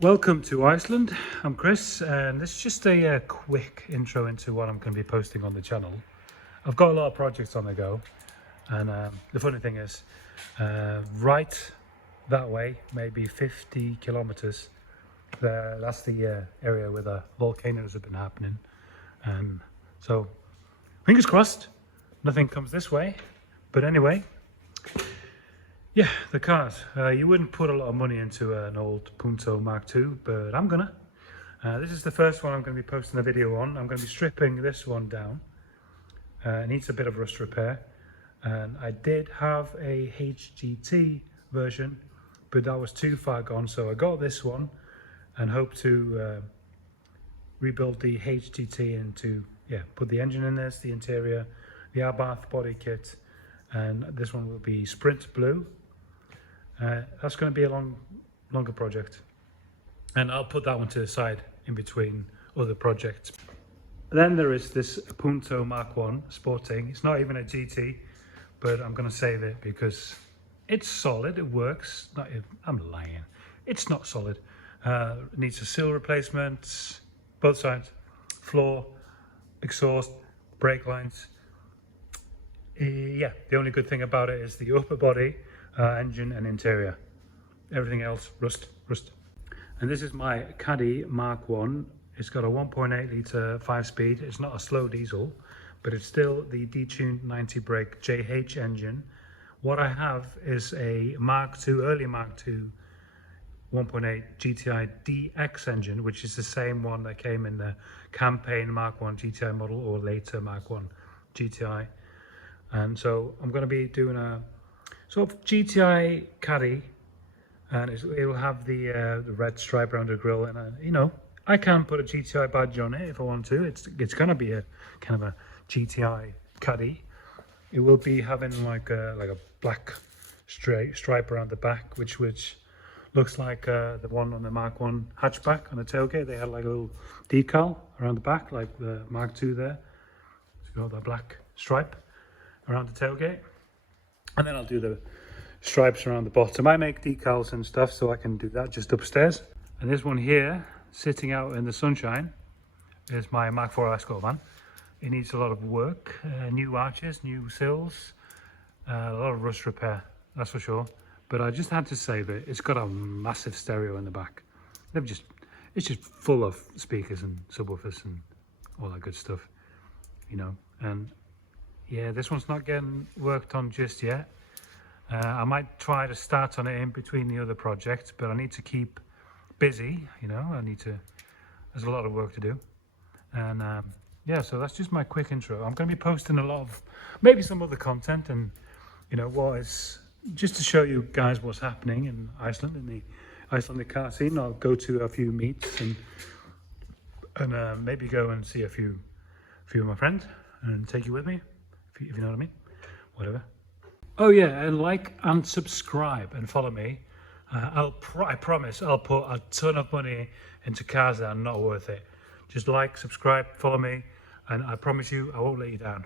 Welcome to Iceland. I'm Chris, and this is just a quick intro into what I'm going to be posting on the channel. I've got a lot of projects on the go, and the funny thing is, right that way, maybe 50 kilometers, that's the area where the volcanoes have been happening. And so, fingers crossed, nothing comes this way. But anyway, yeah, the cars. You wouldn't put a lot of money into an old Thisto Mark II, but I'm gonna. This is the first one I'm going to be posting a video on. I'm going to be stripping this one down. It needs a bit of rust repair. And I did have a HGT version, but that was too far gone. So I got this one and hope to rebuild the HGT into, put the engine in this, the interior, the Abarth body kit. And this one will be Sprint Blue. That's going to be a longer project, and I'll put that one to the side in between other projects. Then there is this Thisto Mark 1 Sporting. It's not even a GT, but I'm going to save it because it's solid. It works. I'm lying. It's not solid. It needs a seal replacement, both sides, floor, exhaust, brake lines. The only good thing about it is the upper body, engine and interior. Everything else, rust. And this is my Caddy Mark 1. It's got a 1.8 litre 5-speed. It's not a slow diesel, but it's still the detuned 90 brake JH engine. What I have is a Mark II, early Mark II 1.8 GTI DX engine, which is the same one that came in the campaign Mark 1 GTI model or later Mark 1 GTI. And so I'm going to be doing a sort of GTI Caddy, and it will have the red stripe around the grille, and I can put a GTI badge on it if I want to. It's going to be a kind of a GTI Caddy. It will be having like a black stripe around the back, which looks like the one on the Mark 1 hatchback on the tailgate. They had like a little decal around the back, like the Mark II there. It's got that black stripe around the tailgate. And then I'll do the stripes around the bottom. I make decals and stuff, so I can do that just upstairs. And this one here, sitting out in the sunshine, is my Mark IV Escort van. It needs a lot of work, new arches, new sills, a lot of rust repair, that's for sure. But I just had to save it. It's got a massive stereo in the back. It's just full of speakers and subwoofers and all that good stuff, and yeah, this one's not getting worked on just yet. I might try to start on it in between the other projects, but I need to keep busy, there's a lot of work to do. And so that's just my quick intro. I'm going to be posting a lot of, maybe some other content, and just to show you guys what's happening in Iceland, in the Icelandic car scene. I'll go to a few meets and maybe go and see a few of my friends and take you with me. If you know what I mean, whatever. Oh yeah, and like and subscribe and follow me. I promise I'll put a ton of money into cars that are not worth it. Just like, subscribe, follow me, and I promise you I won't let you down.